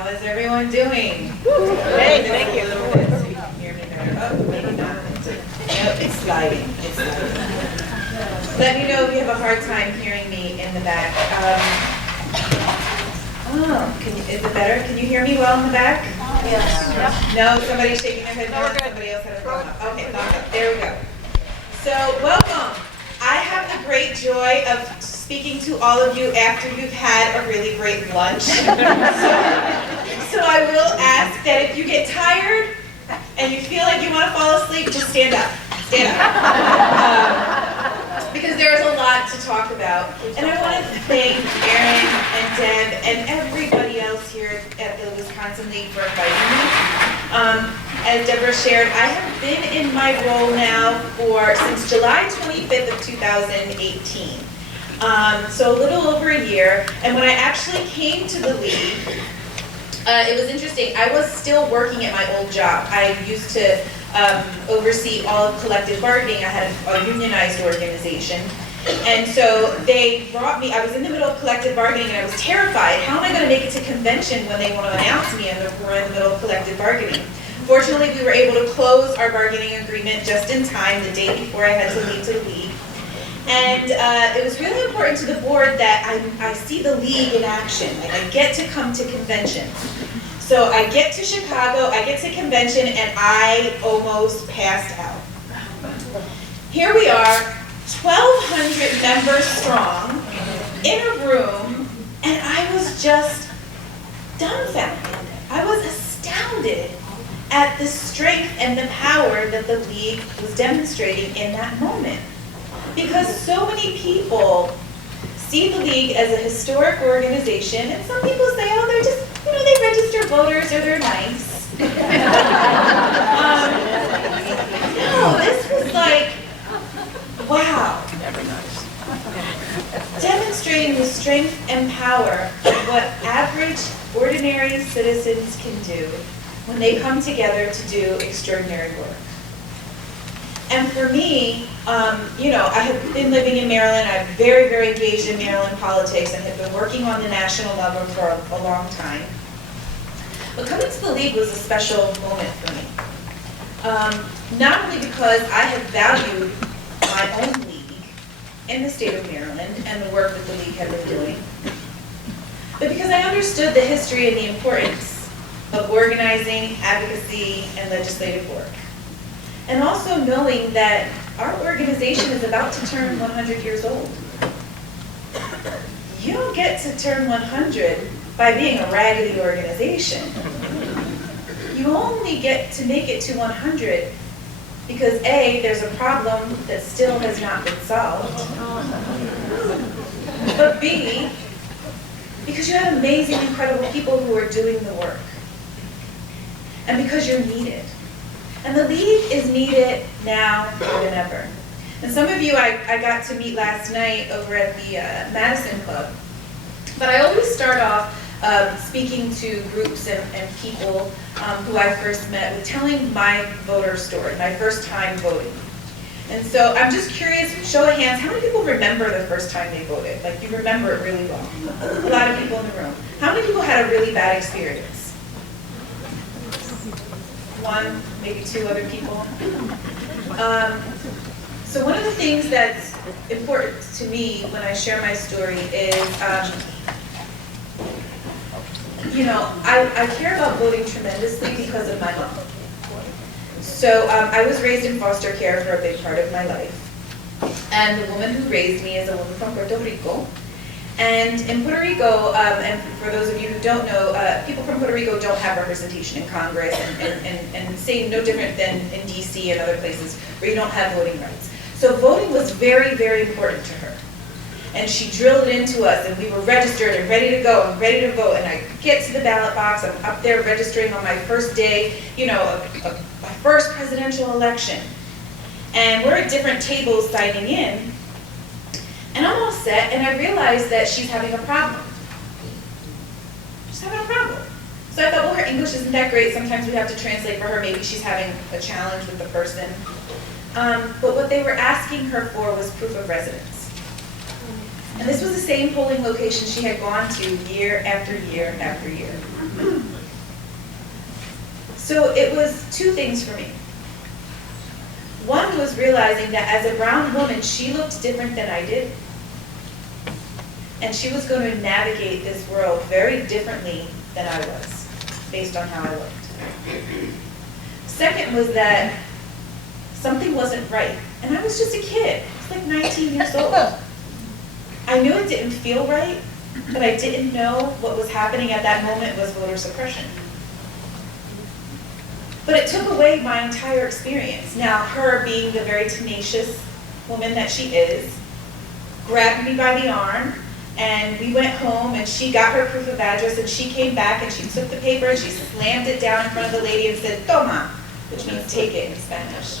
How is everyone doing? Great, thank you. A little bit so you can hear me better. Oh, maybe not. Nope, it's sliding. It's sliding. Let me know if you have a hard time hearing me in the back. Is it better? Can you hear me well in the back? Yes. No, somebody's shaking their head. No, we're good. Somebody else had a thumb up. Okay, thumbs up. There we go. So, welcome. I have the great joy of speaking to all of you after you've had a really great lunch. So I will ask that if you get tired and you feel like you want to fall asleep, just stand up. Stand up. Because there's a lot to talk about. And I want to thank Erin and Deb and everybody else here at the Wisconsin League for inviting me. As Deborah shared, I have been in my role now since July 25th of 2018. So a little over a year. And when I actually came to the league, it was interesting. I was still working at my old job. I used to oversee all of collective bargaining. I had a unionized organization. And so they brought me, I was in the middle of collective bargaining and I was terrified. How am I going to make it to convention when they want to announce me and we're in the middle of collective bargaining? Fortunately, we were able to close our bargaining agreement just in time, the day before I had to leave to the league. And it was really important to the board that I see the league in action. Like I get to come to convention. So I get to Chicago, I get to convention, and I almost passed out. Here we are, 1,200 members strong, in a room, and I was just dumbfounded. I was astounded at the strength and the power that the league was demonstrating in that moment. Because so many people see the league as a historic organization, and some people say, oh, they're just, they register voters or they're nice. No, this was like, wow. Never nice. Demonstrating the strength and power of what average, ordinary citizens can do when they come together to do extraordinary work. And for me, I have been living in Maryland. I'm very, very engaged in Maryland politics and have been working on the national level for a long time. But coming to the league was a special moment for me. Not only because I have valued my own league in the state of Maryland and the work that the league had been doing, but because I understood the history and the importance of organizing, advocacy, and legislative work. And also knowing that our organization is about to turn 100 years old. You don't get to turn 100 by being a raggedy organization. You only get to make it to 100 because A, there's a problem that still has not been solved. But B, because you have amazing, incredible people who are doing the work. And because you're needed. And the league is needed now more than ever. And some of you I got to meet last night over at the Madison Club. But I always start off speaking to groups and people who I first met with telling my voter story, my first time voting. And so I'm just curious, show of hands, how many people remember the first time they voted? Like you remember it really well. A lot of people in the room. How many people had a really bad experience? One, maybe two other people. So one of the things that's important to me when I share my story is, I care about voting tremendously because of my mom. So I was raised in foster care for a big part of my life. And the woman who raised me is a woman from Puerto Rico. And in Puerto Rico, and for those of you who don't know, people from Puerto Rico don't have representation in Congress and same, no different than in DC and other places where you don't have voting rights. So voting was very, very important to her. And she drilled it into us and we were registered and ready to go and ready to vote. And I get to the ballot box, I'm up there registering on my first day, my first presidential election. And we're at different tables signing in. And I'm all set, and I realize that she's having a problem. She's having a problem. So I thought, well, her English isn't that great. Sometimes we have to translate for her. Maybe she's having a challenge with the person. But what they were asking her for was proof of residence. And this was the same polling location she had gone to year after year after year. So it was two things for me. One was realizing that as a brown woman, she looked different than I did. And she was going to navigate this world very differently than I was, based on how I looked. Second was that something wasn't right. And I was just a kid. I was like 19 years old. I knew it didn't feel right, but I didn't know what was happening at that moment was voter suppression. But it took away my entire experience. Now, her being the very tenacious woman that she is, grabbed me by the arm, and we went home, and she got her proof of address, and she came back, and she took the paper, and she slammed it down in front of the lady and said, "Toma," which means take it in Spanish.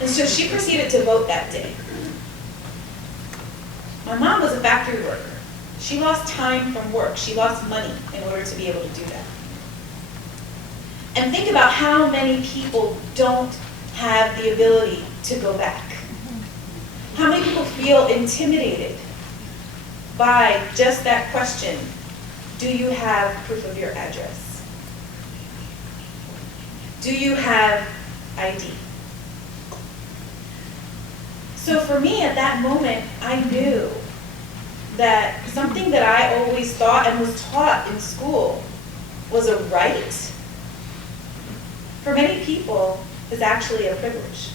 And so she proceeded to vote that day. My mom was a factory worker. She lost time from work. She lost money in order to be able to do that. And think about how many people don't have the ability to go back. How many people feel intimidated by just that question, do you have proof of your address? Do you have ID? So for me at that moment, I knew that something that I always thought and was taught in school was a right, for many people, is actually a privilege.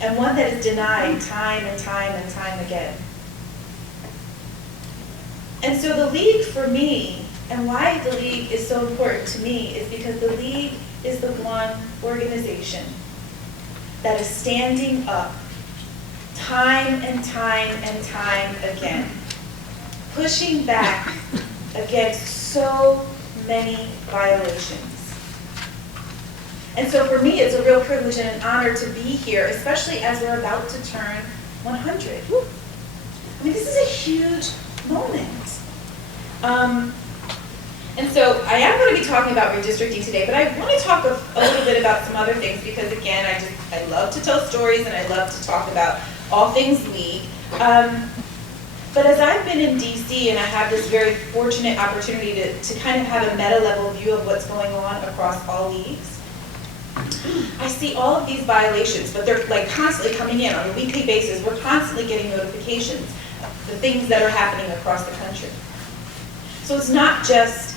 And one that is denied time and time and time again. And so the League for me, and why the League is so important to me, is because the League is the one organization that is standing up time and time and time again, pushing back against so many violations. And so for me, it's a real privilege and an honor to be here, especially as we're about to turn 100. I mean, this is a huge moment. And so I am going to be talking about redistricting today, but I want to talk a little bit about some other things because, again, I love to tell stories and I love to talk about all things League. But as I've been in DC and I have this very fortunate opportunity to kind of have a meta-level view of what's going on across all leagues, I see all of these violations, but they're like constantly coming in on a weekly basis. We're constantly getting notifications of the things that are happening across the country. So it's not just,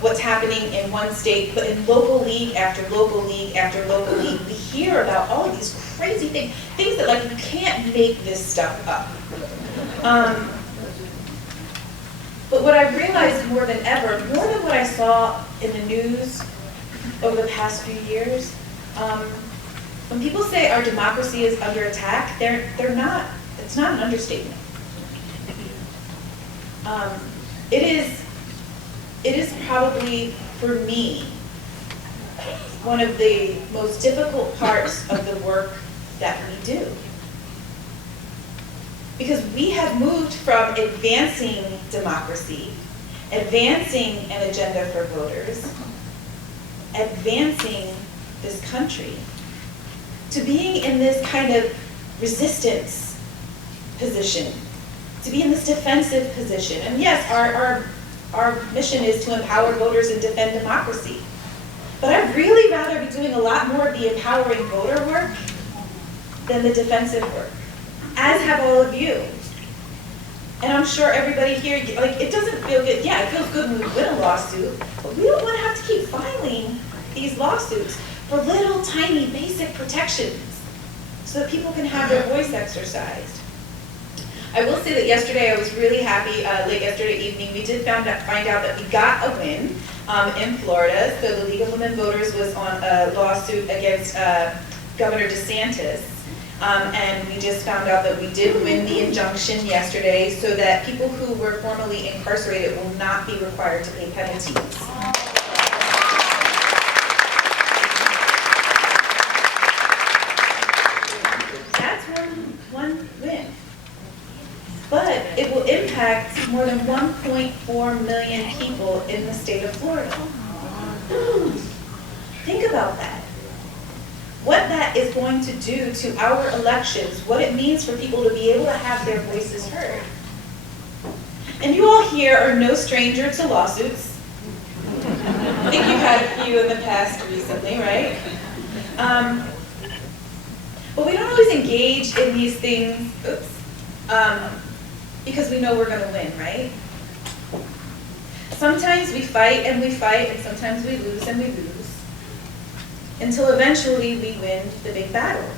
what's happening in one state, but in local league after local league after local league, we hear about all of these crazy things that like you can't make this stuff up. But what I've realized more than ever, more than what I saw in the news over the past few years, when people say our democracy is under attack, they're not. It's not an understatement. It is probably, for me, one of the most difficult parts of the work that we do. Because we have moved from advancing democracy, advancing an agenda for voters, advancing this country, to being in this kind of resistance position, to be in this defensive position. And yes, our mission is to empower voters and defend democracy. But I'd really rather be doing a lot more of the empowering voter work than the defensive work, as have all of you. And I'm sure everybody here, like, it doesn't feel good. Yeah, it feels good when we win a lawsuit, but we don't want to have to keep filing these lawsuits for little tiny basic protections so that people can have their voice exercised. I will say that yesterday I was really happy, late yesterday evening, we did find out that we got a win in Florida. So the League of Women Voters was on a lawsuit against Governor DeSantis. And we just found out that we did win the injunction yesterday so that people who were formerly incarcerated will not be required to pay penalties. That's one win. But it will impact more than 1.4 million people in the state of Florida. Think about that. What that is going to do to our elections, what it means for people to be able to have their voices heard. And you all here are no stranger to lawsuits. I think you've had a few in the past recently, right? But we don't always engage in these things, because we know we're going to win, right? Sometimes we fight, and sometimes we lose, and we lose, until eventually we win the big battle.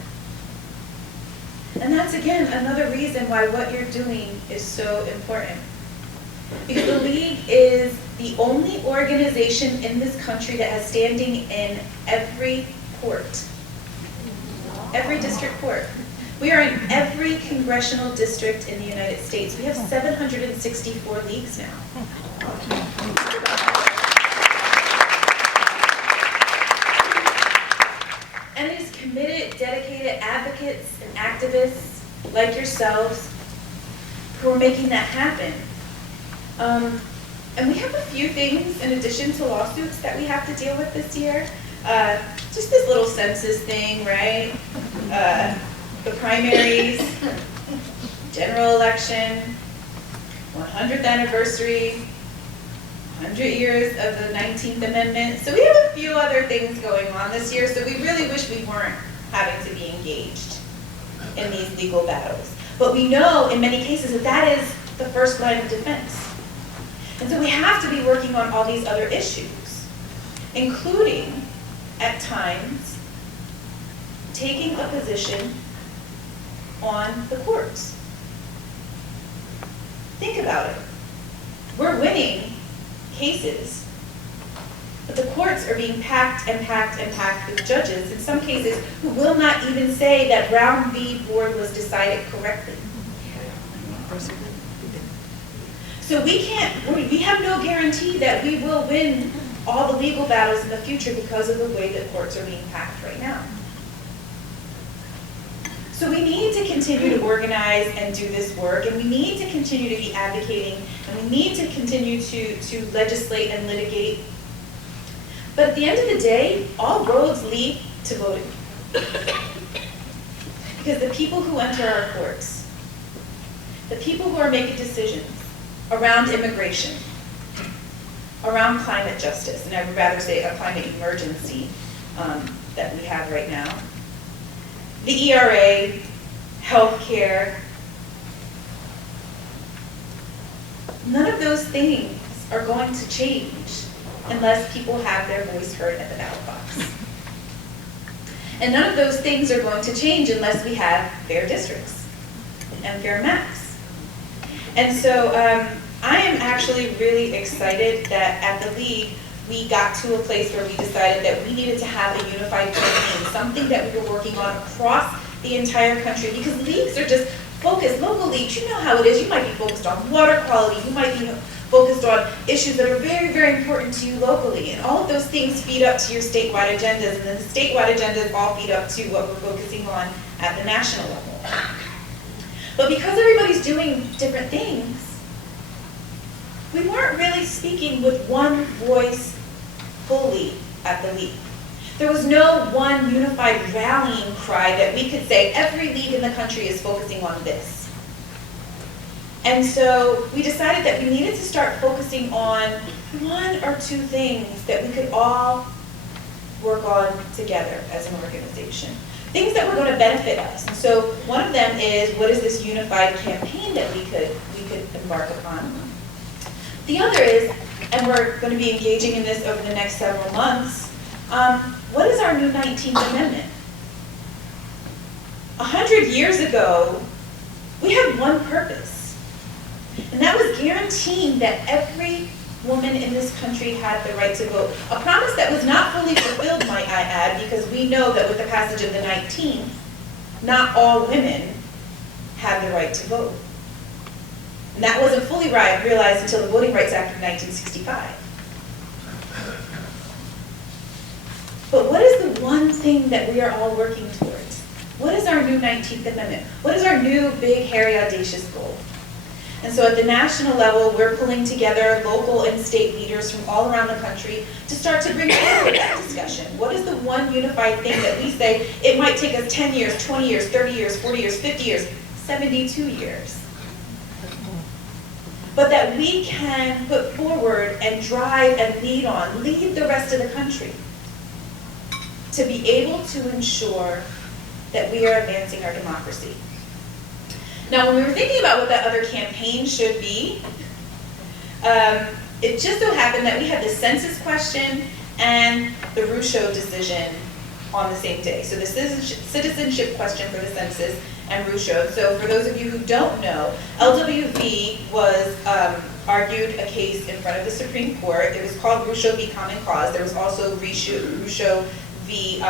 And that's, again, another reason why what you're doing is so important. Because the League is the only organization in this country that has standing in every court. Every district court. We are in every congressional district in the United States. We have 764 leagues now. And these committed, dedicated advocates and activists like yourselves who are making that happen. And we have a few things in addition to lawsuits that we have to deal with this year. Just this little census thing, right? The primaries, general election, 100th anniversary, 100 years of the 19th Amendment. So we have a few other things going on this year, so we really wish we weren't having to be engaged in these legal battles. But we know in many cases that that is the first line of defense. And so we have to be working on all these other issues, including, at times, taking a position on the courts. Think about it. We're winning cases, but the courts are being packed and packed and packed with judges, in some cases, who will not even say that Brown v. Board was decided correctly. So we have no guarantee that we will win all the legal battles in the future because of the way that courts are being packed right now. So we need to continue to organize and do this work, and we need to continue to be advocating, and we need to continue to legislate and litigate. But at the end of the day, all roads lead to voting. Because the people who enter our courts, the people who are making decisions around immigration, around climate justice, and I would rather say a climate emergency that we have right now, the ERA, healthcare, none of those things are going to change unless people have their voice heard at the ballot box. And none of those things are going to change unless we have fair districts and fair maps. And so I am actually really excited that at the League, we got to a place where we decided that we needed to have a unified campaign, something that we were working on across the entire country, because leagues are just focused, local leagues, you know how it is. You might be focused on water quality, you might be focused on issues that are very, very important to you locally, and all of those things feed up to your statewide agendas, and then the statewide agendas all feed up to what we're focusing on at the national level. But because everybody's doing different things, we weren't really speaking with one voice fully at the League. There was no one unified rallying cry that we could say every league in the country is focusing on this. And so we decided that we needed to start focusing on one or two things that we could all work on together as an organization. Things that were going to benefit us. And so one of them is, what is this unified campaign that we could embark upon? The other is, and we're going to be engaging in this over the next several months, what is our new 19th Amendment? 100 years ago, we had one purpose, and that was guaranteeing that every woman in this country had the right to vote. A promise that was not fully fulfilled, might I add, because we know that with the passage of the 19th, not all women had the right to vote. And that wasn't fully realized until the Voting Rights Act of 1965. But what is the one thing that we are all working towards? What is our new 19th Amendment? What is our new big, hairy, audacious goal? And so at the national level, we're pulling together local and state leaders from all around the country to start to bring forward that discussion. What is the one unified thing that we say, it might take us 10 years, 20 years, 30 years, 40 years, 50 years, 72 years? but that we can put forward and drive and lead the rest of the country to be able to ensure that we are advancing our democracy. Now, when we were thinking about what that other campaign should be, it just so happened that we had the census question and the Rousseau decision on the same day. So the citizenship question for the census and Rousseau. So for those of you who don't know, LWV was argued a case in front of the Supreme Court. It was called Rousseau v. Common Cause. There was also Rousseau v.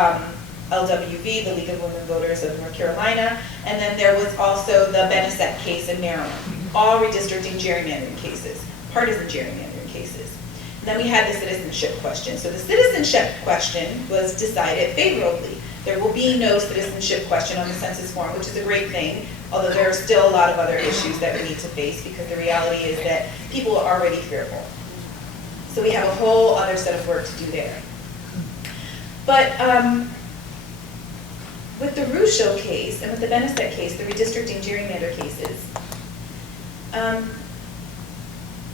LWV, the League of Women Voters of North Carolina, and then there was also the Benesett case in Maryland, all redistricting gerrymandering cases, partisan gerrymandering cases. And then we had the citizenship question. So the citizenship question was decided favorably. There will be no citizenship question on the census form, which is a great thing, although there are still a lot of other issues that we need to face because the reality is that people are already fearful. So we have a whole other set of work to do there. But with the Rousseau case and with the Benesett case, the redistricting gerrymander cases,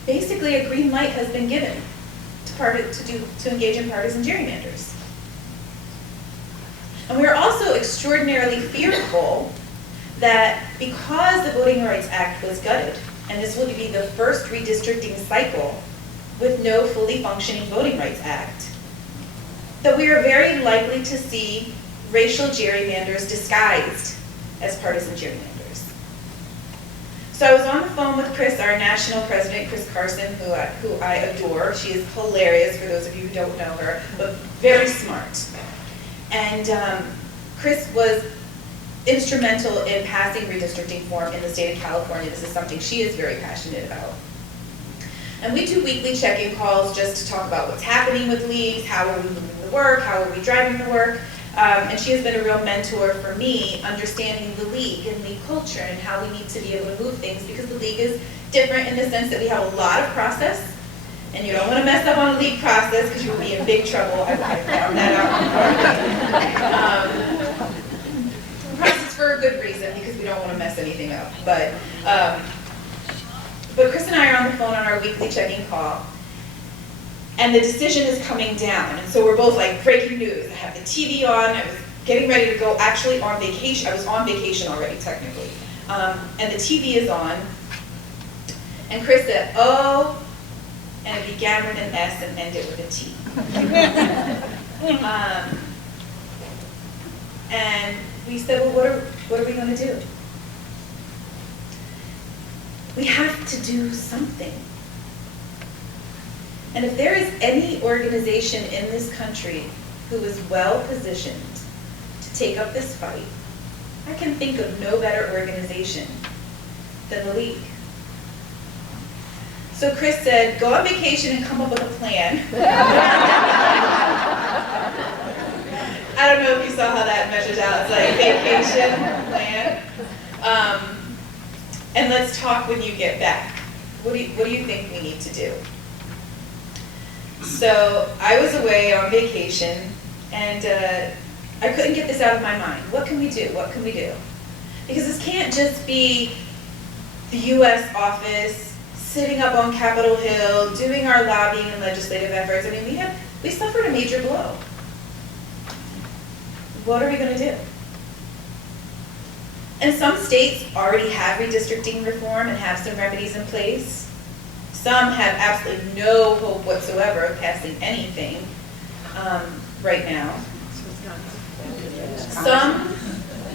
basically a green light has been given to engage in partisan gerrymanders. And we're also extraordinarily fearful that because the Voting Rights Act was gutted, and this will be the first redistricting cycle with no fully functioning Voting Rights Act, that we are very likely to see racial gerrymanders disguised as partisan gerrymanders. So I was on the phone with Chris, our national president, Chris Carson, who I adore. She is hilarious, for those of you who don't know her, but very smart. And Chris was instrumental in passing redistricting form in the state of California. This is something she is very passionate about. And we do weekly check-in calls just to talk about what's happening with leagues, how are we moving the work, how are we driving the work. And she has been a real mentor for me, understanding the league and league culture and how we need to be able to move things, because the league is different in the sense that we have a lot of process, and you don't want to mess up on a league process because you will be in big trouble. I found that out. Process for a good reason, because we don't want to mess anything up. But Chris and I are on the phone on our weekly check-in call, and the decision is coming down. And so we're both like, breaking news. I have the TV on. I was getting ready to go actually on vacation. I was on vacation already, technically. And the TV is on. And Chris said, oh, and it began with an S and ended with a T. And we said, well, what are we going to do? We have to do something. And if there is any organization in this country who is well positioned to take up this fight, I can think of no better organization than the League. So Chris said, go on vacation and come up with a plan. I don't know if you saw how that measures out. It's like vacation plan. And let's talk when you get back. What do you think we need to do? So I was away on vacation, and I couldn't get this out of my mind. What can we do? What can we do? Because this can't just be the U.S. office sitting up on Capitol Hill, doing our lobbying and legislative efforts. I mean, we suffered a major blow. What are we going to do? And some states already have redistricting reform and have some remedies in place. Some have absolutely no hope whatsoever of passing anything right now. Some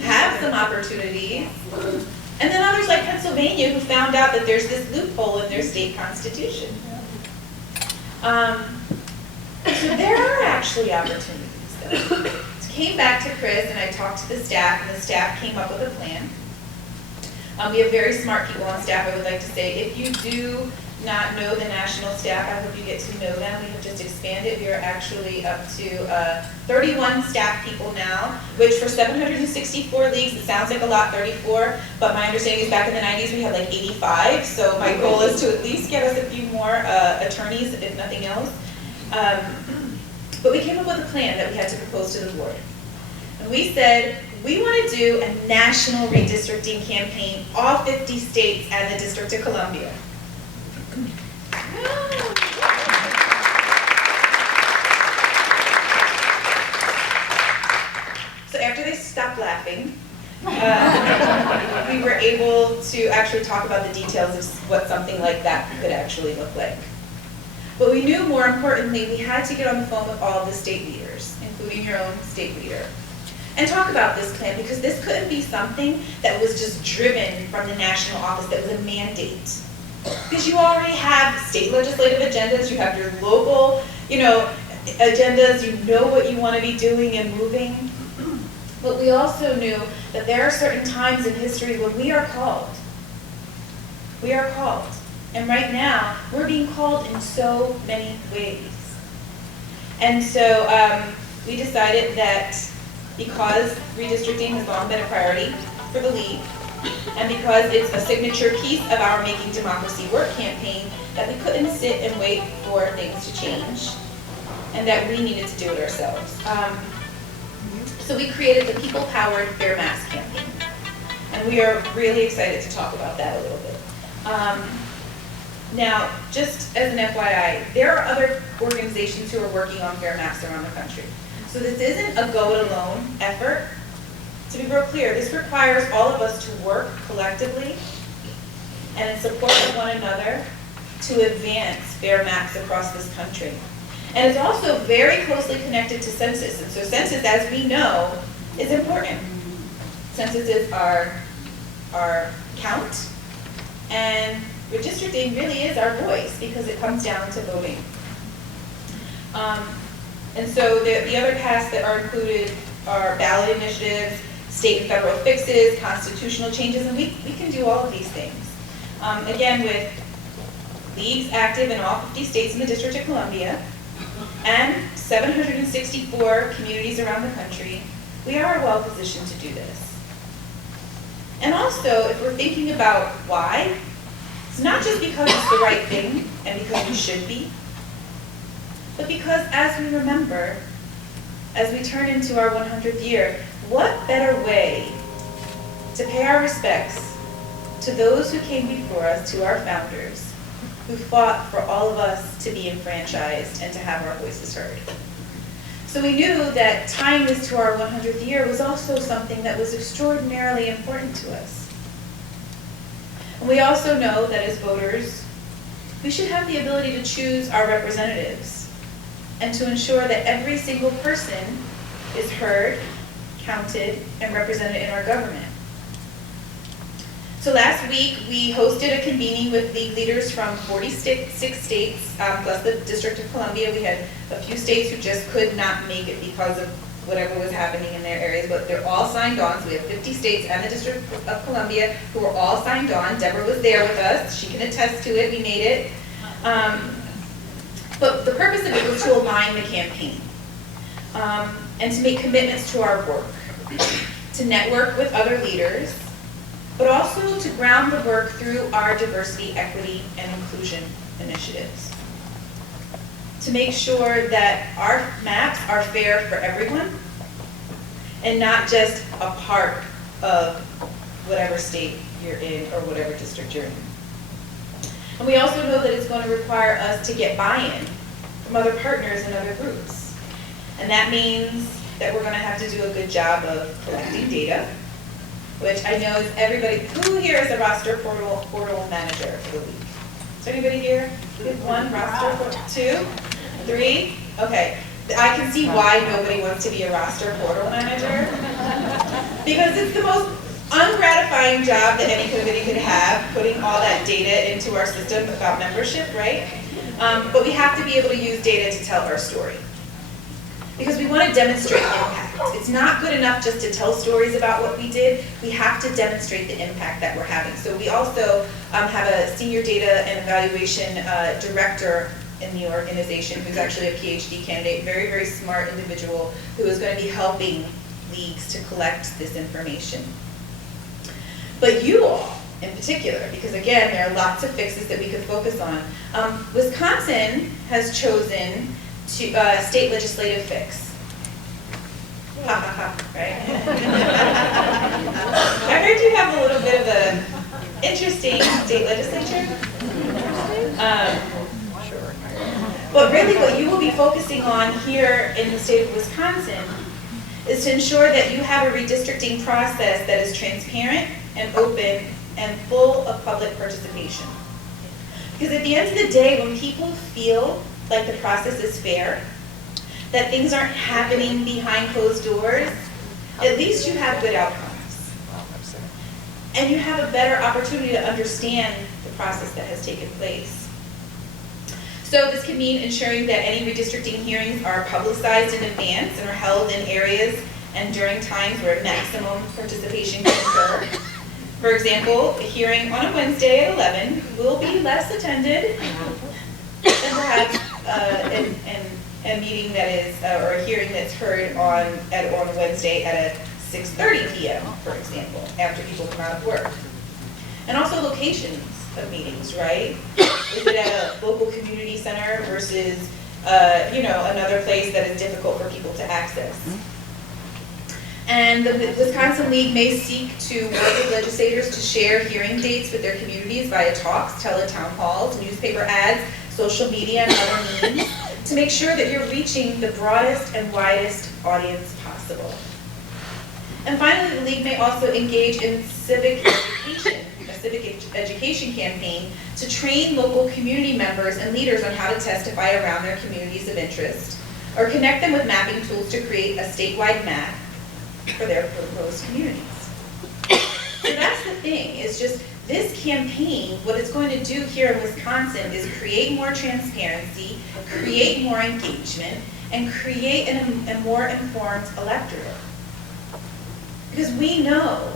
have some opportunities. And then others like Pennsylvania who found out that there's this loophole in their state constitution. So there are actually opportunities though. Came back to Chris and I talked to the staff, and the staff came up with a plan. We have very smart people on staff, I would like to say. If you do not know the national staff, I hope you get to know them. We have just expanded. We are actually up to 31 staff people now, which for 764 leagues, it sounds like a lot, 34, but my understanding is back in the 90s we had like 85, so my goal is to at least get us a few more attorneys, if nothing else. But we came up with a plan that we had to propose to the board. And we said, we want to do a national redistricting campaign, all 50 states and the District of Columbia. So after they stopped laughing, we were able to actually talk about the details of what something like that could actually look like. But we knew, more importantly, we had to get on the phone with all of the state leaders, including your own state leader, and talk about this plan, because this couldn't be something that was just driven from the national office, that was a mandate. Because you already have state legislative agendas, you have your local, agendas, you know what you want to be doing and moving. But we also knew that there are certain times in history when we are called. We are called. And right now, we're being called in so many ways. And so we decided that because redistricting has long been a priority for the League, and because it's a signature piece of our Making Democracy Work campaign, that we couldn't sit and wait for things to change, and that we needed to do it ourselves. So we created the People-Powered Fair Maps campaign, and we are really excited to talk about that a little bit. Now, just as an FYI, there are other organizations who are working on fair maps around the country. So this isn't a go-it-alone effort. To be real clear, this requires all of us to work collectively and in support of one another to advance fair maps across this country. And it's also very closely connected to census. And so census, as we know, is important. Censuses are our count, and redistricting really is our voice because it comes down to voting. And so the other tasks that are included are ballot initiatives, state and federal fixes, constitutional changes, and we can do all of these things. Again, with leagues active in all 50 states in the District of Columbia, and 764 communities around the country, we are well positioned to do this. And also, if we're thinking about why, it's not just because it's the right thing and because we should be, but because as we remember, as we turn into our 100th year, what better way to pay our respects to those who came before us, to our founders, who fought for all of us to be enfranchised and to have our voices heard. So we knew that tying this to our 100th year was also something that was extraordinarily important to us. And we also know that as voters, we should have the ability to choose our representatives and to ensure that every single person is heard, counted, and represented in our government. So last week, we hosted a convening with league leaders from 46 states, plus the District of Columbia. We had a few states who just could not make it because of whatever was happening in their areas, but they're all signed on. So we have 50 states and the District of Columbia who are all signed on. Deborah was there with us. She can attest to it. We made it. But the purpose of it was to align the campaign and to make commitments to our work, to network with other leaders, but also to ground the work through our diversity, equity, and inclusion initiatives. To make sure that our maps are fair for everyone and not just a part of whatever state you're in or whatever district you're in. And we also know that it's going to require us to get buy-in from other partners and other groups. And that means that we're going to have to do a good job of collecting data, which I know is everybody. Who here is a roster portal manager for the league? Is there anybody here? We have one roster portal, 2, 3. Okay, I can see why nobody wants to be a roster portal manager, because it's the most ungratifying job that any committee could have, putting all that data into our system about membership, right? But we have to be able to use data to tell our story, because we want to demonstrate impact. It's not good enough just to tell stories about what we did. We have to demonstrate the impact that we're having. So we also have a senior data and evaluation director in the organization who's actually a PhD candidate, very, very smart individual who is going to be helping leagues to collect this information. But you all, in particular, because again, there are lots of fixes that we could focus on. Wisconsin has chosen to state legislative fix. Ha ha ha, right? I heard you have a little bit of an interesting state legislature. But really what you will be focusing on here in the state of Wisconsin is to ensure that you have a redistricting process that is transparent and open and full of public participation. Because at the end of the day, when people feel like the process is fair, that things aren't happening behind closed doors, at least you have good outcomes. And you have a better opportunity to understand the process that has taken place. So this can mean ensuring that any redistricting hearings are publicized in advance and are held in areas and during times where maximum participation can occur. For example, a hearing on a Wednesday at 11 will be less attended than perhaps a meeting that is, or a hearing that's heard on a Wednesday at 6:30 p.m., for example, after people come out of work. And also locations of meetings, right? Is it at a local community center versus, another place that is difficult for people to access? And the Wisconsin League may seek to work with legislators to share hearing dates with their communities via talks, tele-town halls, newspaper ads, social media, and other means to make sure that you're reaching the broadest and widest audience possible. And finally, the League may also engage in civic education campaign to train local community members and leaders on how to testify around their communities of interest, or connect them with mapping tools to create a statewide map for their proposed communities. So that's the thing, is just this campaign, what it's going to do here in Wisconsin is create more transparency, create more engagement, and create a more informed electorate. Because we know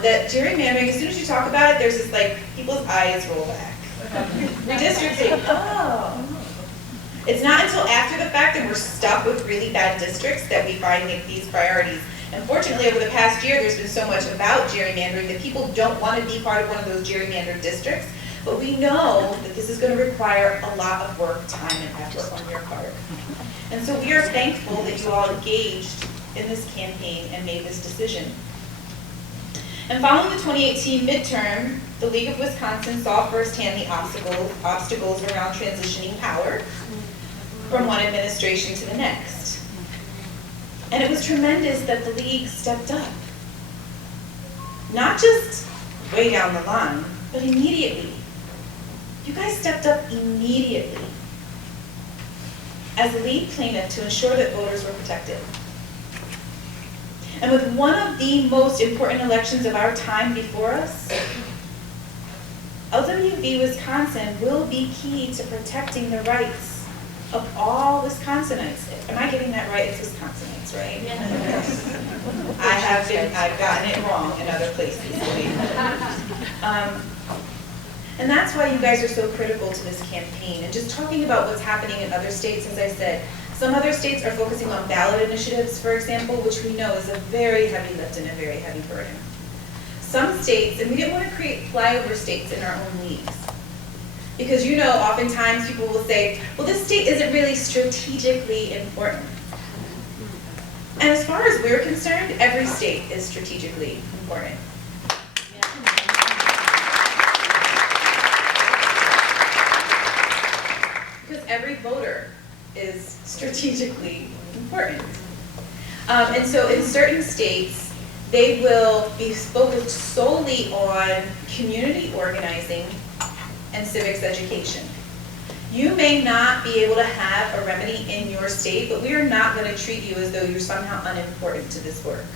that gerrymandering, as soon as you talk about it, there's this like, people's eyes roll back. Redistricting, oh. It's not until after the fact and we're stuck with really bad districts that we find these priorities. And fortunately, over the past year, there's been so much about gerrymandering that people don't want to be part of one of those gerrymandered districts. But we know that this is going to require a lot of work, time, and effort on your part. And so we are thankful that you all engaged in this campaign and made this decision. And following the 2018 midterm, the League of Wisconsin saw firsthand the obstacles around transitioning power from one administration to the next. And it was tremendous that the League stepped up. Not just way down the line, but immediately. You guys stepped up immediately as a lead plaintiff to ensure that voters were protected. And with one of the most important elections of our time before us, LWV Wisconsin will be key to protecting the rights of all Wisconsinites. Am I getting that right? It's Wisconsinites, right? Yes. I've gotten it wrong in other places. And that's why you guys are so critical to this campaign. And just talking about what's happening in other states, as I said, some other states are focusing on ballot initiatives, for example, which we know is a very heavy lift and a very heavy burden. Some states, and we didn't want to create flyover states in our own leagues. Because oftentimes people will say, well, this state isn't really strategically important. And as far as we're concerned, every state is strategically important. Because every voter is strategically important. And so in certain states, they will be focused solely on community organizing and civics education. You may not be able to have a remedy in your state, but we are not going to treat you as though you're somehow unimportant to this work.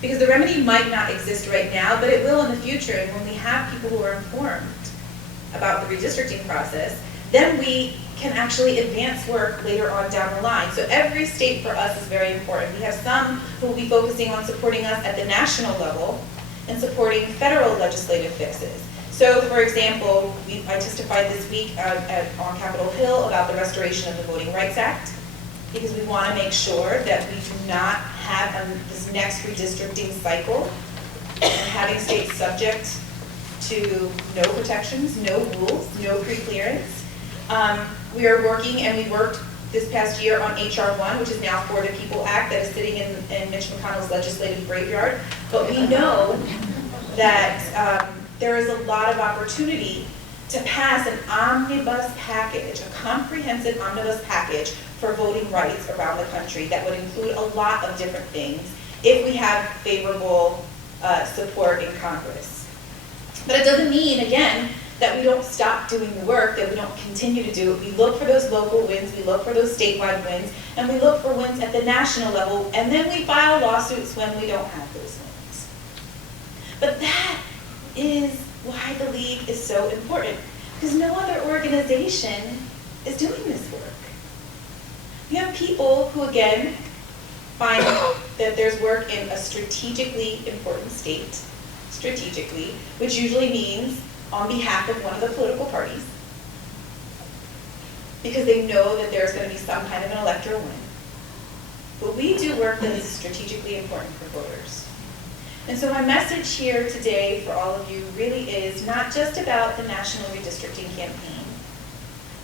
Because the remedy might not exist right now, but it will in the future. And when we have people who are informed about the redistricting process, then we can actually advance work later on down the line. So every state for us is very important. We have some who will be focusing on supporting us at the national level and supporting federal legislative fixes. So for example, I testified this week on Capitol Hill about the restoration of the Voting Rights Act, because we want to make sure that we do not have this next redistricting cycle and having states subject to no protections, no rules, no pre-clearance. We are working, and we worked this past year on HR 1, which is now For the People Act, that is sitting in Mitch McConnell's legislative graveyard. But we know that there is a lot of opportunity to pass an omnibus package, a comprehensive omnibus package for voting rights around the country that would include a lot of different things if we have favorable support in Congress. But it doesn't mean, again, that we don't stop doing the work, that we don't continue to do it. We look for those local wins, we look for those statewide wins, and we look for wins at the national level, and then we file lawsuits when we don't have those wins. But that is why the League is so important, because no other organization is doing this work. You have people who, again, find that there's work in a strategically important state, strategically, which usually means on behalf of one of the political parties, because they know that there's going to be some kind of an electoral win. But we do work that is strategically important for voters. And so my message here today for all of you really is not just about the national redistricting campaign,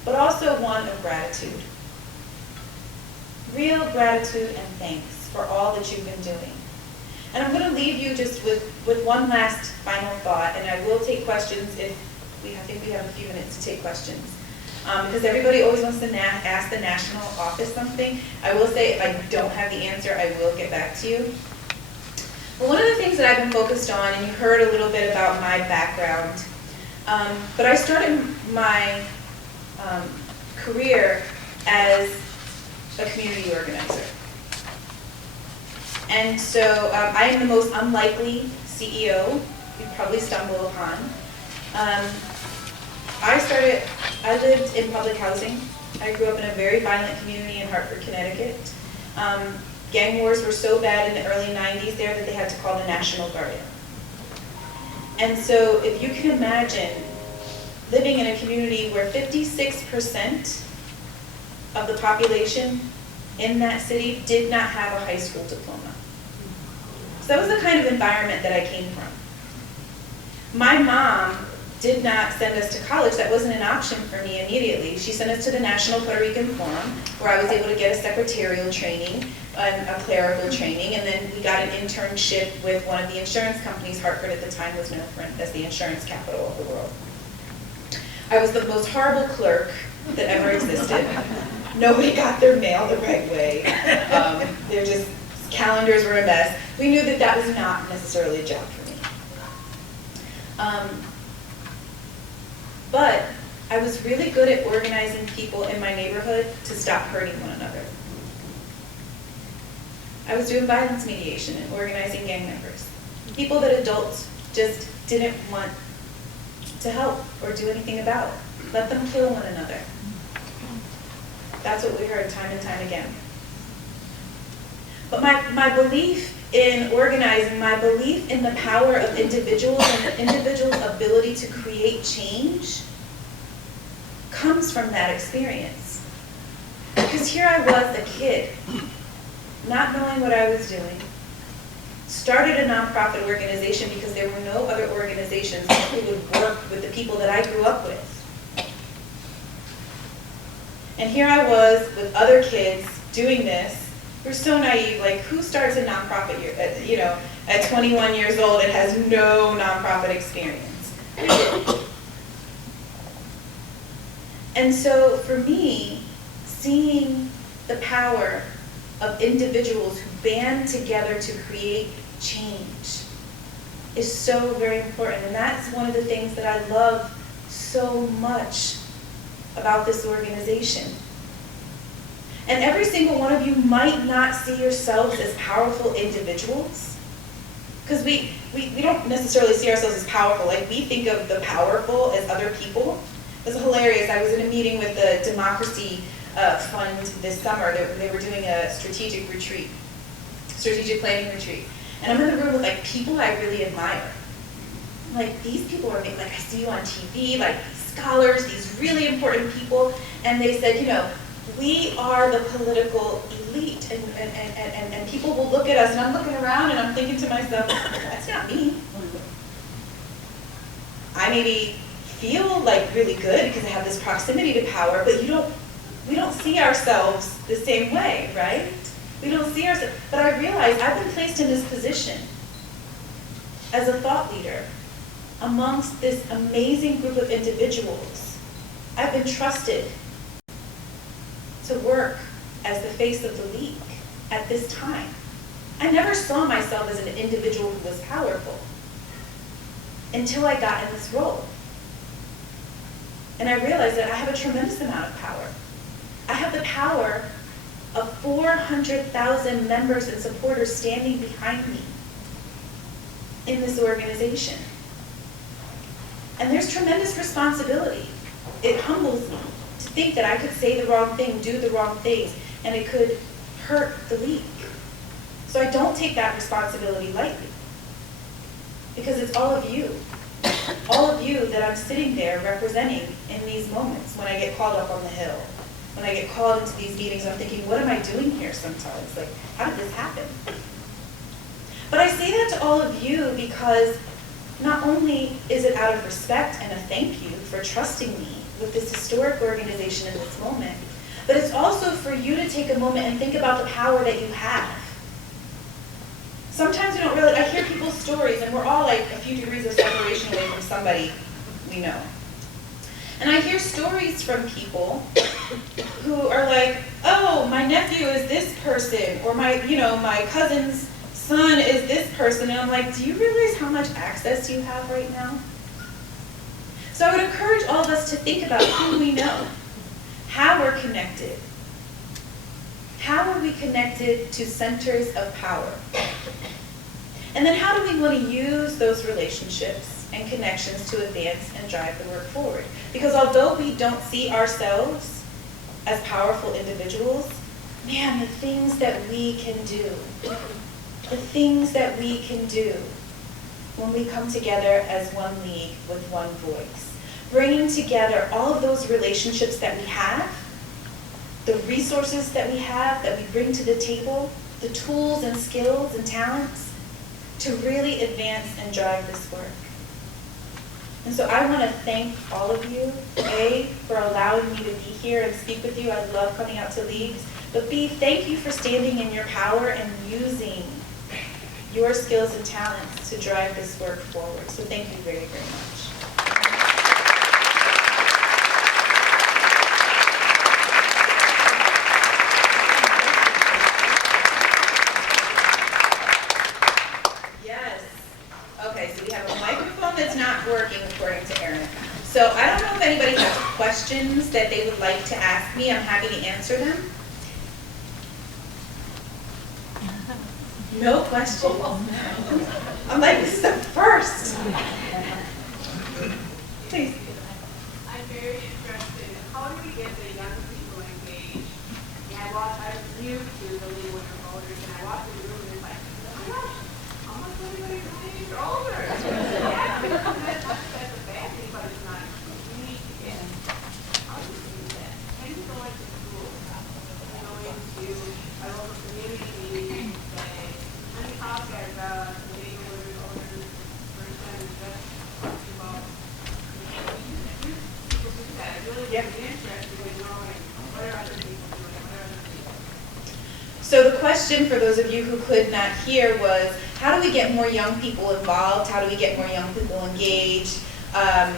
but also one of gratitude. Real gratitude and thanks for all that you've been doing. And I'm going to leave you just with one last final thought, and I will take questions if I think we have a few minutes to take questions. Because everybody always wants to ask the national office something. I will say if I don't have the answer, I will get back to you. But one of the things that I've been focused on, and you heard a little bit about my background, but I started my career as a community organizer. And so I am the most unlikely CEO you'd probably stumble upon. I lived in public housing. I grew up in a very violent community in Hartford, Connecticut. Gang wars were so bad in the early 90s there that they had to call the National Guard in. And so if you can imagine living in a community where 56% of the population in that city did not have a high school diploma. So that was the kind of environment that I came from. My mom did not send us to college. That wasn't an option for me immediately. She sent us to the National Puerto Rican Forum, where I was able to get a secretarial training and a clerical training, and then we got an internship with one of the insurance companies. Hartford at the time was known as the insurance capital of the world. I was the most horrible clerk that ever existed. Nobody got their mail the right way. Calendars were a mess. We knew that that was not necessarily a job for me. But I was really good at organizing people in my neighborhood to stop hurting one another. I was doing violence mediation and organizing gang members. People that adults just didn't want to help or do anything about. Let them kill one another. That's what we heard time and time again. But my belief in organizing, my belief in the power of individuals and the individual's ability to create change comes from that experience. Because here I was, a kid, not knowing what I was doing, started a nonprofit organization because there were no other organizations who would work with the people that I grew up with. And here I was with other kids doing this. We're so naive, like who starts a nonprofit at 21 years old and has no nonprofit experience? And so for me, seeing the power of individuals who band together to create change is so very important. And that's one of the things that I love so much about this organization. And every single one of you might not see yourselves as powerful individuals, because we don't necessarily see ourselves as powerful. Like we think of the powerful as other people. It was hilarious. I was in a meeting with the Democracy Fund this summer. They were doing a strategic planning retreat. And I'm in the room with like people I really admire. Like these people are like, I see you on TV, like these scholars, these really important people. And they said, we are the political elite, and people will look at us, and I'm looking around and I'm thinking to myself, that's not me. I maybe feel like really good because I have this proximity to power, but we don't see ourselves the same way, right? We don't see ourselves, but I realize I've been placed in this position as a thought leader amongst this amazing group of individuals, I've been trusted to work as the face of the league at this time. I never saw myself as an individual who was powerful until I got in this role. And I realized that I have a tremendous amount of power. I have the power of 400,000 members and supporters standing behind me in this organization. And there's tremendous responsibility. It humbles me to think that I could say the wrong thing, do the wrong things, and it could hurt the league. So I don't take that responsibility lightly, because it's all of you that I'm sitting there representing in these moments when I get called up on the Hill, when I get called into these meetings. I'm thinking, what am I doing here sometimes? Like, how did this happen? But I say that to all of you because not only is it out of respect and a thank you for trusting me with this historic organization in this moment, but it's also for you to take a moment and think about the power that you have. Sometimes we don't really, I hear people's stories, and we're all like a few degrees of separation away from somebody we know. And I hear stories from people who are like, oh, my nephew is this person, or my cousin's son is this person, and I'm like, do you realize how much access you have right now? So I would encourage all of us to think about who we know, how we're connected. How are we connected to centers of power? And then how do we want to use those relationships and connections to advance and drive the work forward? Because although we don't see ourselves as powerful individuals, man, the things that we can do, when we come together as one league with one voice, bringing together all of those relationships that we have, the resources that we have, that we bring to the table, the tools and skills and talents to really advance and drive this work. And so I want to thank all of you, A, for allowing me to be here and speak with you. I love coming out to leagues. But B, thank you for standing in your power and using your skills and talents to drive this work forward. So thank you very, very much. Working according to Erin. So I don't know if anybody has questions that they would like to ask me. I'm happy to answer them. No questions? I'm like, this is the first. Please. I'm very interested in how do we get the young people engaged? And I was new to the League of Women Voters, and I walked in the room and it's like, oh my gosh, how much everybody is my age or older? Yeah, that's a bad thing, but it's not. We need to get how do we do that? Can you go into schools? Go into a local community meeting and say, let me talk as the League of Women Voters person and just talk about people do that. I really would be interested in knowing what are other people doing, what are other people doing. So the question for those of you who could not hear was, how do we get more young people involved? How do we get more young people engaged? How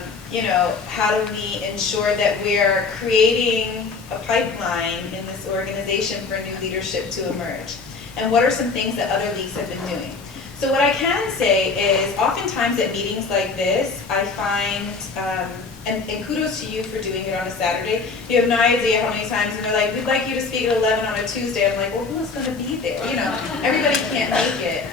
do we ensure that we're creating a pipeline in this organization for new leadership to emerge? And what are some things that other leagues have been doing? So what I can say is, oftentimes at meetings like this, I find, and kudos to you for doing it on a Saturday. You have no idea how many times, and they're like, we'd like you to speak at 11 on a Tuesday. I'm like, well, who's going to be there? Everybody can't make it.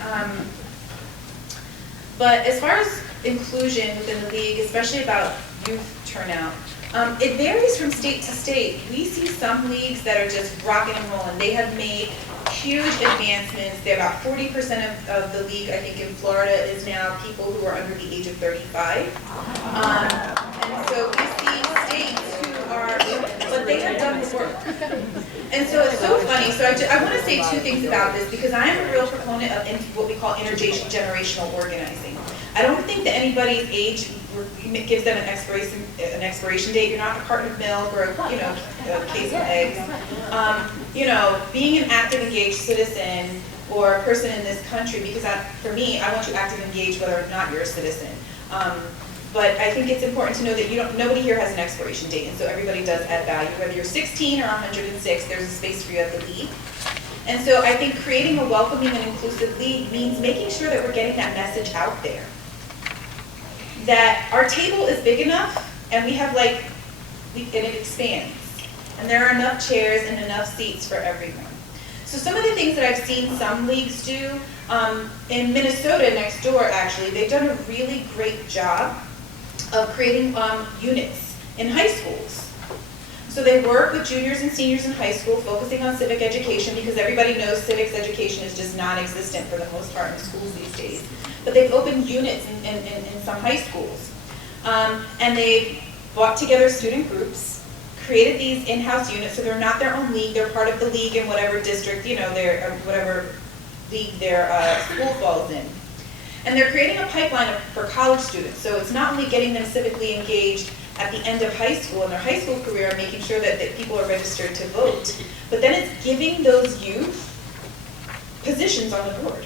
But as far as inclusion within the league, especially about youth turnout, it varies from state to state. We see some leagues that are just rocking and rolling. They have made huge advancements. They're about 40% of the league, I think, in Florida is now people who are under the age of 35. And so we see states who are, but they have done the work. And so it's so funny. So I want to say two things about this, because I am a real proponent of what we call intergenerational organizing. I don't think that anybody's age gives them an expiration date. You're not a carton of milk or a case of eggs. Being an active, engaged citizen or a person in this country, because for me, I want you active and engaged whether or not you're a citizen. But I think it's important to know that nobody here has an expiration date, and so everybody does add value. Whether you're 16 or 106, there's a space for you at the league. And so I think creating a welcoming and inclusive league means making sure that we're getting that message out there. That our table is big enough, and we have and it expands. And there are enough chairs and enough seats for everyone. So some of the things that I've seen some leagues do, in Minnesota next door actually, they've done a really great job of creating units in high schools. So they work with juniors and seniors in high school, focusing on civic education, because everybody knows civics education is just non-existent for the most part in schools these days. But they've opened units in some high schools. And they've brought together student groups, created these in-house units, so they're not their own league, they're part of the league in whatever district, whatever league their school falls in. And they're creating a pipeline for college students, so it's not only getting them civically engaged at the end of high school, in their high school career, making sure that people are registered to vote, but then it's giving those youth positions on the board.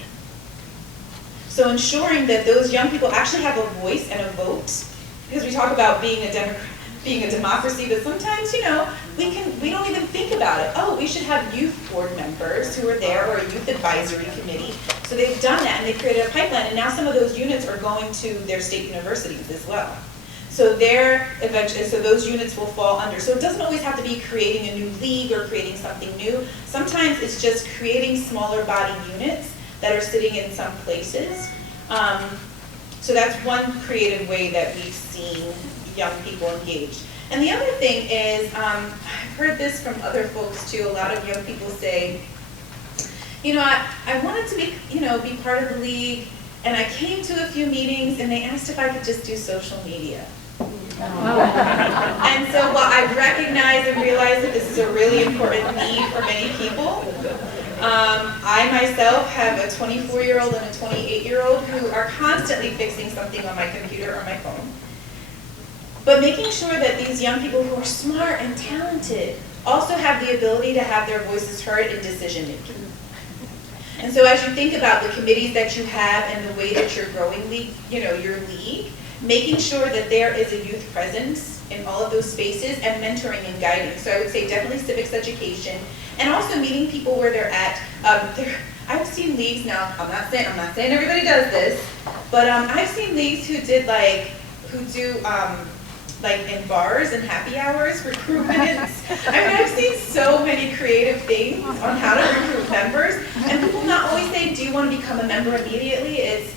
So ensuring that those young people actually have a voice and a vote, because we talk about being a democracy, but sometimes, we don't even think about it. Oh, we should have youth board members who are there, or a youth advisory committee. So they've done that, and they've created a pipeline, and now some of those units are going to their state universities as well. So so those units will fall under. So it doesn't always have to be creating a new league or creating something new. Sometimes it's just creating smaller body units that are sitting in some places. So that's one creative way that we've seen young people engaged. And the other thing is, I've heard this from other folks too. A lot of young people say, I wanted to be part of the league, and I came to a few meetings, and they asked if I could just do social media. And so while I recognize and realize that this is a really important need for many people, I myself have a 24-year-old and a 28-year-old who are constantly fixing something on my computer or my phone. But making sure that these young people who are smart and talented also have the ability to have their voices heard in decision making. And so as you think about the committees that you have and the way that you're growing your league, making sure that there is a youth presence in all of those spaces and mentoring and guiding. So I would say definitely civics education, and also meeting people where they're at. I've seen leagues now, I'm not saying everybody does this, but I've seen leagues who do in bars and happy hours, recruitments. I've seen so many creative things on how to recruit members, and people not always say, do you want to become a member immediately? It's,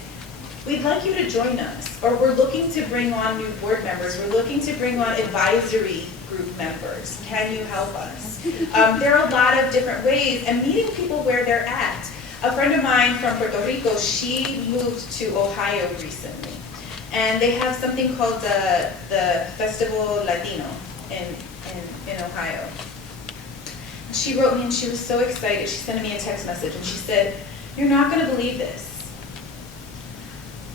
we'd like you to join us, or we're looking to bring on new board members, we're looking to bring on advisory group members. Can you help us? There are a lot of different ways, and meeting people where they're at. A friend of mine from Puerto Rico, she moved to Ohio recently. And they have something called the Festival Latino in Ohio. She wrote me and she was so excited. She sent me a text message and she said, "You're not going to believe this.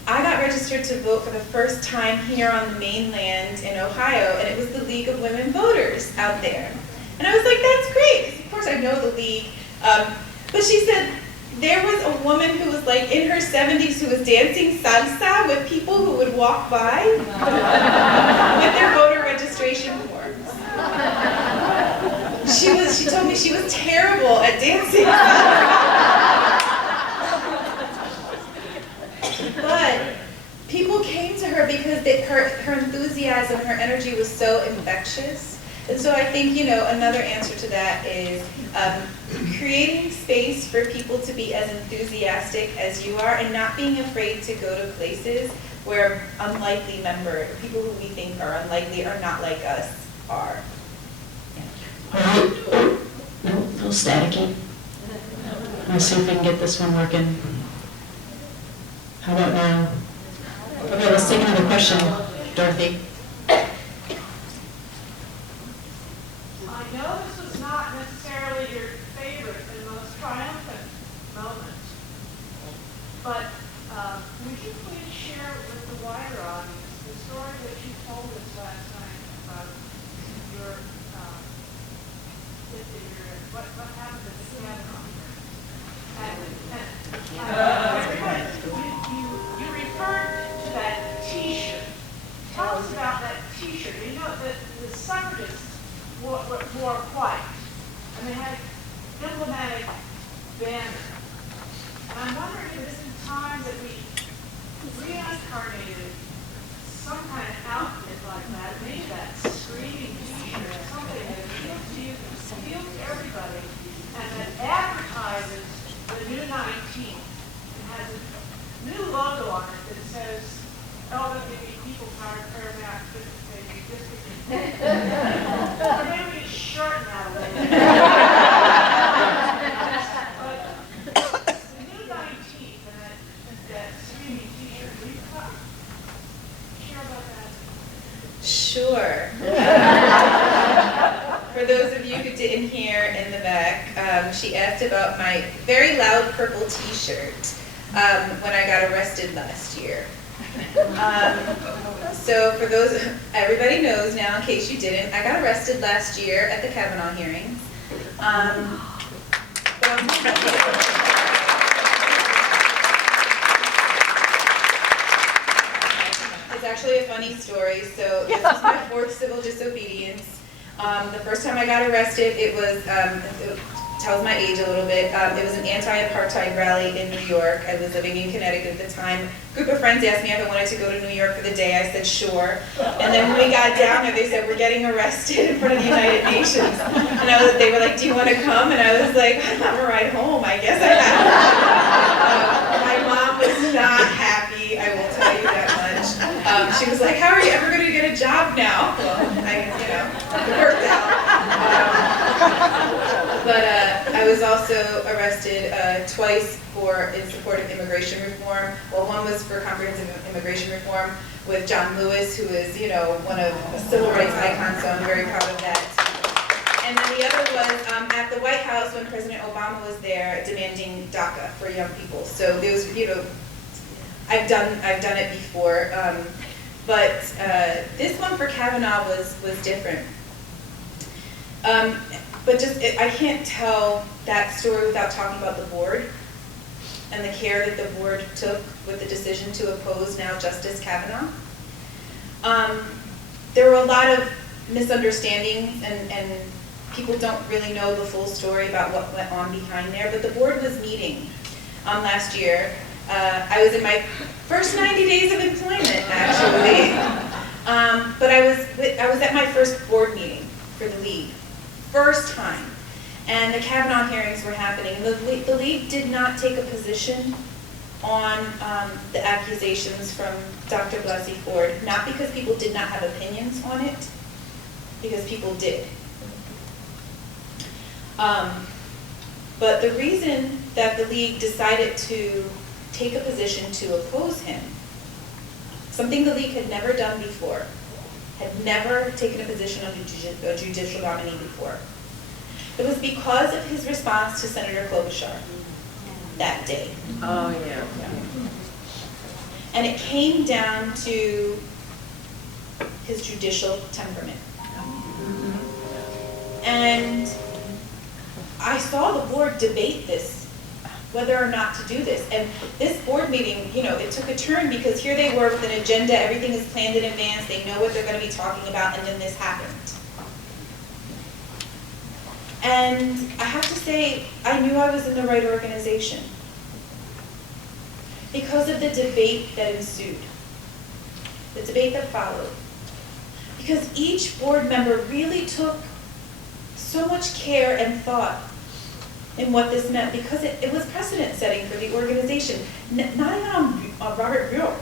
I got registered to vote for the first time here on the mainland in Ohio, and it was the League of Women Voters out there." And I was like, that's great. Of course I know the league. But she said, there was a woman who was in her 70s who was dancing salsa with people who would walk by with their voter registration forms. She told me she was terrible at dancing. But people came to her because her enthusiasm, her energy was so infectious. And so I think, another answer to that is creating space for people to be as enthusiastic as you are, and not being afraid to go to places where unlikely people who we think are unlikely or not like us are. No, a little staticky. Let's see if we can get this one working. How about now? Okay, let's take another question, Dorothy. I know this was not necessarily your favorite and most triumphant moment, but would you please share with the wider audience the story that you told us last night about what happened at the CAD conference? You referred to that T-shirt more quiet. And they had diplomatic banners. And I'm wondering if this is time that we reincarnated some kind of outfit like that, maybe that screaming t-shirt or something that appeals to you, appeals to everybody, and that advertises the new 19th and has a new logo on it that says LWV People Power Paramount Participating District. Or maybe we just shorten that a little bit. But the new 19th and that screaming t-shirt, will you share about that? Sure. For those of you who didn't hear in the back, she asked about my very loud purple t-shirt when I got arrested last year. So for those, everybody knows now, in case you didn't, I got arrested last year at the Kavanaugh hearings. It's actually a funny story. So this was my fourth civil disobedience. The first time I got arrested, it was, it tells my age a little bit, it was an anti-apartheid rally in New York. I was living in Connecticut at the time. A group of friends asked me if I wanted to go to New York for the day. I said sure. And then when we got down there, they said, we're getting arrested in front of the United Nations. And they were like, do you want to come? And I was like, I have a ride home, I guess I have. My mom was not happy, I will tell you that much. She was like, how are you ever going to get a job now? Well, it worked out. But I was also arrested twice in support of immigration reform. Well, one was for comprehensive immigration reform with John Lewis, who is, one of a civil rights icons, so I'm very proud of that. And then the other was at the White House when President Obama was there demanding DACA for young people. So there was, I've done it before, but this one for Kavanaugh was different. But I can't tell that story without talking about the board and the care that the board took with the decision to oppose now Justice Kavanaugh. There were a lot of misunderstandings and people don't really know the full story about what went on behind there, but the board was meeting last year. I was in my first 90 days of employment, actually. But I was at my first board meeting for the league. First time. And the Kavanaugh hearings were happening. The league did not take a position on the accusations from Dr. Blasey Ford, not because people did not have opinions on it, because people did. But the reason that the league decided to take a position to oppose him, something the league had never done before, had never taken a position on a judicial nominee before. It was because of his response to Senator Klobuchar that day. Oh, yeah. And it came down to his judicial temperament. And I saw the board debate this, whether or not to do this. And this board meeting, it took a turn because here they were with an agenda, everything is planned in advance, they know what they're going to be talking about, and then this happened. And I have to say, I knew I was in the right organization because of the debate that ensued, the debate that followed. Because each board member really took so much care and thought in what this meant, because it was precedent setting for the organization. Not even on Robert York,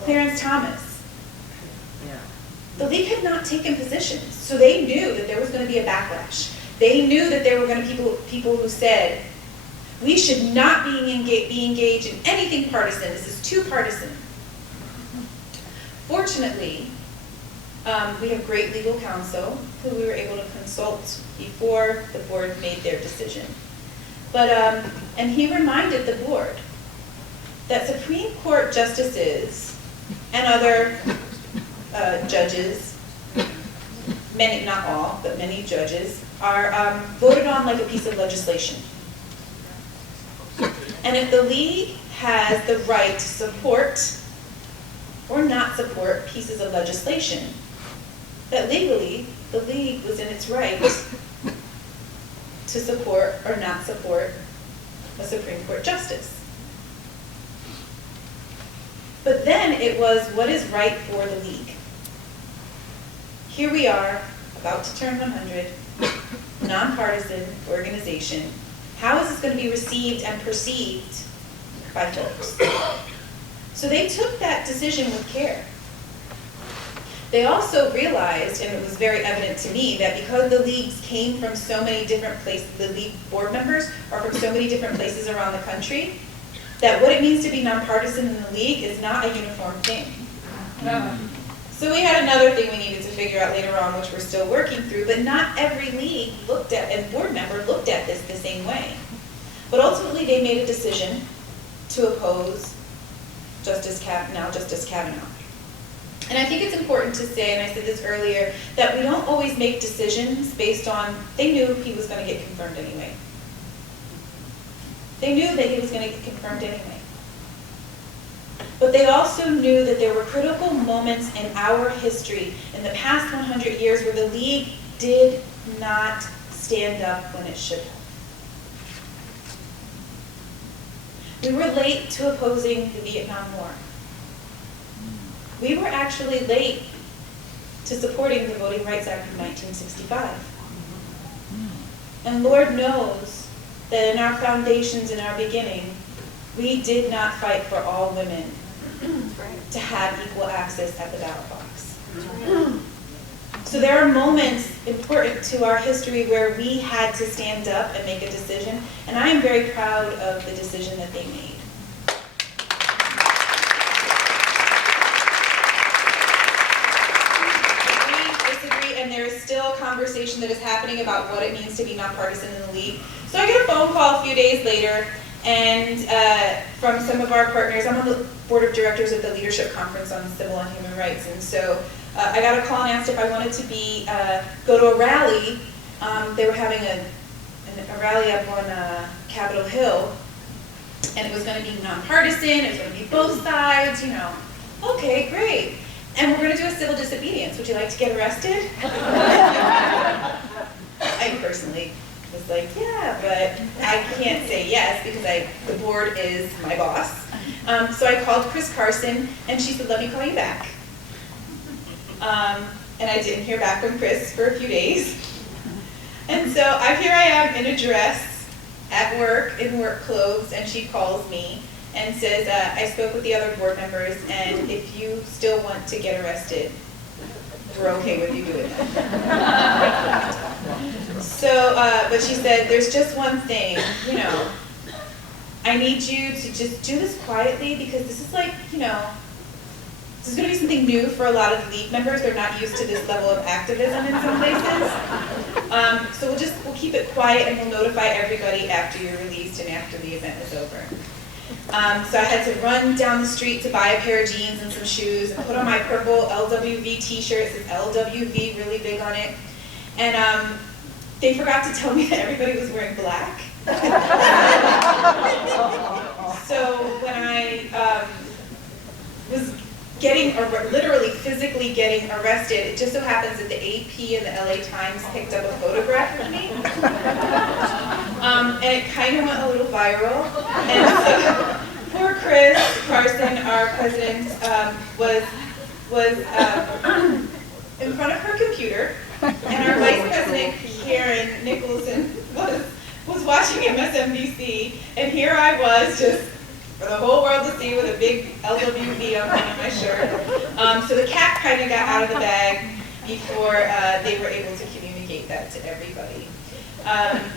Clarence Thomas. The league had not taken positions, so they knew that there was going to be a backlash. They knew that there were going to be people who said, we should not be engaged in anything partisan. This is too partisan. Fortunately, we have great legal counsel who we were able to consult before the board made their decision. But, and he reminded the board that Supreme Court justices and other judges, many, not all, but many judges, are voted on like a piece of legislation. And if the league has the right to support or not support pieces of legislation, that legally, the league was in its right to support or not support a Supreme Court justice. But then it was, what is right for the league? Here we are, about to turn 100, nonpartisan organization. How is this going to be received and perceived by folks? So they took that decision with care. They also realized, and it was very evident to me, that because the leagues came from so many different places, the league board members are from so many different places around the country, that what it means to be nonpartisan in the league is not a uniform thing. So we had another thing we needed to figure out later on, which we're still working through, but not every league looked at, and board member looked at this the same way. But ultimately they made a decision to oppose Justice Kavanaugh. And I think it's important to say, and I said this earlier, that we don't always make decisions based on, they knew he was going to get confirmed anyway. They knew that he was going to get confirmed anyway. But they also knew that there were critical moments in our history, in the past 100 years, where the league did not stand up when it should have. We were late to opposing the Vietnam War. We were actually late to supporting the Voting Rights Act of 1965. And Lord knows that in our foundations, in our beginning, we did not fight for all women to have equal access at the ballot box. So there are moments important to our history where we had to stand up and make a decision, and I am very proud of the decision that they made. And there is still a conversation that is happening about what it means to be nonpartisan in the league. So I get a phone call a few days later, and from some of our partners. I'm on the board of directors of the Leadership Conference on Civil and Human Rights, and so I got a call and asked if I wanted to go to a rally. They were having a rally up on Capitol Hill, and it was going to be nonpartisan. It was going to be both sides, you know. Okay, great. And we're going to do a civil disobedience. Would you like to get arrested? I personally was like, yeah, but I can't say yes because the board is my boss. So I called Chris Carson, and she said, let me call you back. And I didn't hear back from Chris for a few days. And so here I am in a dress at work, in work clothes, and she calls me and says, I spoke with the other board members, and if you still want to get arrested, we're okay with you doing that. So, but she said, there's just one thing, you know, I need you to just do this quietly because this is like, you know, this is going to be something new for a lot of the league members. They're not used to this level of activism in some places. So we'll keep it quiet, and we'll notify everybody after you're released and after the event is over. So I had to run down the street to buy a pair of jeans and some shoes and put on my purple LWV t-shirt. It says LWV really big on it. And they forgot to tell me that everybody was wearing black. So when I was literally physically getting arrested, it just so happens that the AP and the LA Times picked up a photograph of me. And it kind of went a little viral. And so poor Chris Carson, our president, was in front of her computer, and our vice president, Karen Nicholson, was watching MSNBC, and here I was just for the whole world to see with a big LWV on my shirt. So the cat kind of got out of the bag before they were able to communicate that to everybody.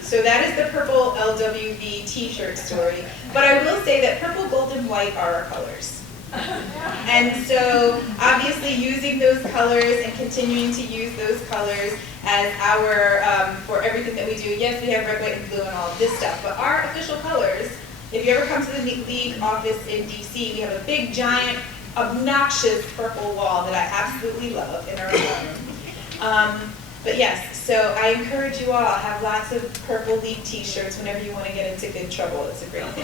So that is the purple LWV t-shirt story. But I will say that purple, gold, and white are our colors. And so obviously using those colors and continuing to use those colors as our, for everything that we do. Yes, we have red, white, and blue and all of this stuff, but our official colors, if you ever come to the league office in DC, we have a big, giant, obnoxious purple wall that I absolutely love in our room. But yes, so I encourage you all, have lots of purple league t-shirts whenever you want to get into good trouble. It's a great thing.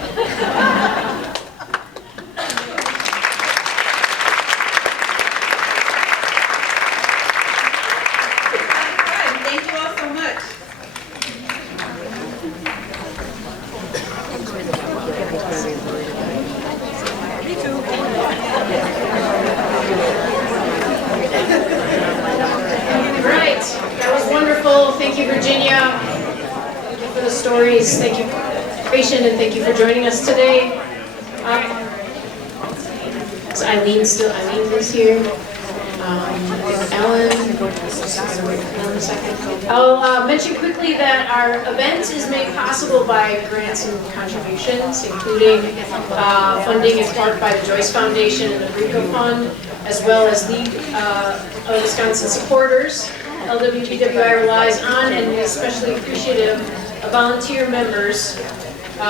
you, Virginia. Thank you for the stories. Thank you for the patient, and thank you for joining us today. Is Eileen is here. Ellen. I'll mention quickly that our event is made possible by grants and contributions, including funding in part by the Joyce Foundation and the RICO Fund, as well as League of Wisconsin supporters. LWVWI relies on, and we're especially appreciative of volunteer members,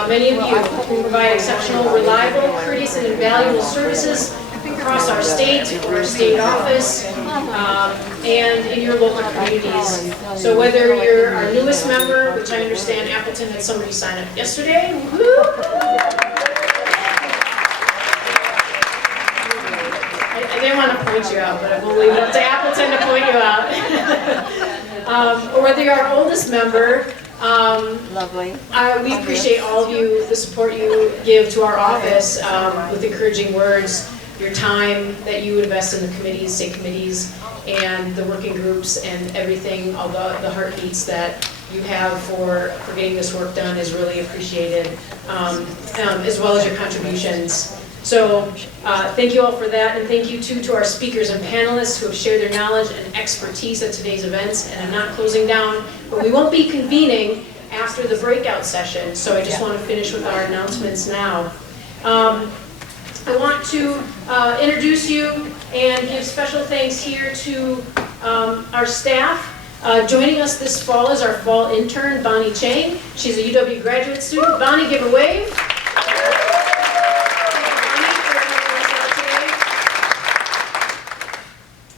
many of you, who provide exceptional, reliable, courteous, and invaluable services across our state, our state office, and in your local communities. So whether you're our newest member, which I understand Appleton had somebody sign up yesterday, I didn't want to point you out, but I will leave it up to Appleton to point you out. Or whether you're our oldest member, Lovely. we appreciate all of you, the support you give to our office with encouraging words, your time that you invest in the committees, state committees, and the working groups, and everything, all the heartbeats that you have for getting this work done is really appreciated, as well as your contributions. So thank you all for that, and thank you too to our speakers and panelists who have shared their knowledge and expertise at today's events. And I'm not closing down, but we won't be convening after the breakout session, so I just want to finish with our announcements now. I want to introduce you and give special thanks here to our staff. Joining us this fall is our fall intern, Bonnie Chang. She's a UW graduate student. Bonnie, give a wave.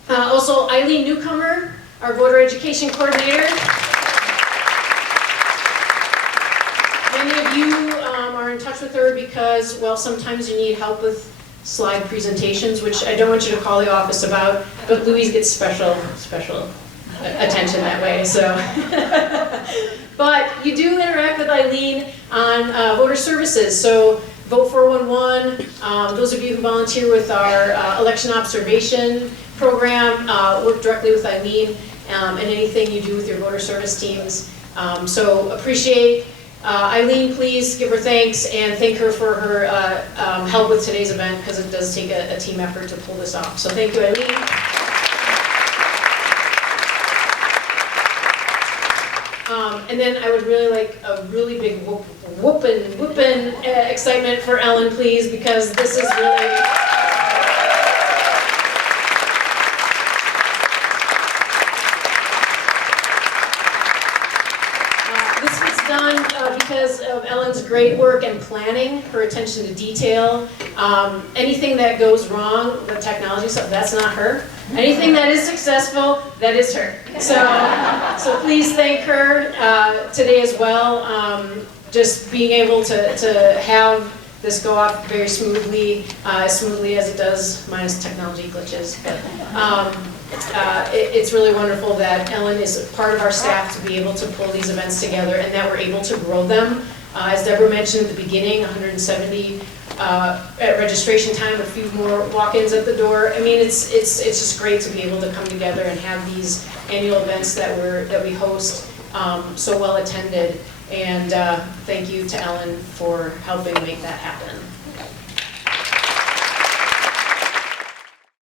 Also, Eileen Newcomer, our voter education coordinator. Many of you are in touch with her because, well, sometimes you need help with slide presentations, which I don't want you to call the office about, but Louise gets special attention that way, so. But you do interact with Eileen on voter services, so Vote 411, those of you who volunteer with our election observation program, work directly with Eileen, and anything you do with your voter service teams. So appreciate Eileen, please give her thanks and thank her for her help with today's event, because it does take a team effort to pull this off. So thank you, Eileen. And then I would really like a really big whoopin' excitement for Ellen, please, because this is really... This was done because of Ellen's great work and planning, her attention to detail. Anything that goes wrong with technology stuff, that's not her. Anything that is successful, that is her. So please thank her today as well. Just being able to have this go off very smoothly, as smoothly as it does, minus technology glitches. But it's really wonderful that Ellen is part of our staff to be able to pull these events together, and that we're able to grow them. As Deborah mentioned at the beginning, 170 at registration time, a few more walk-ins at the door. I mean, it's just great to be able to come together and have these annual events that we host so well attended. And thank you to Ellen for helping make that happen.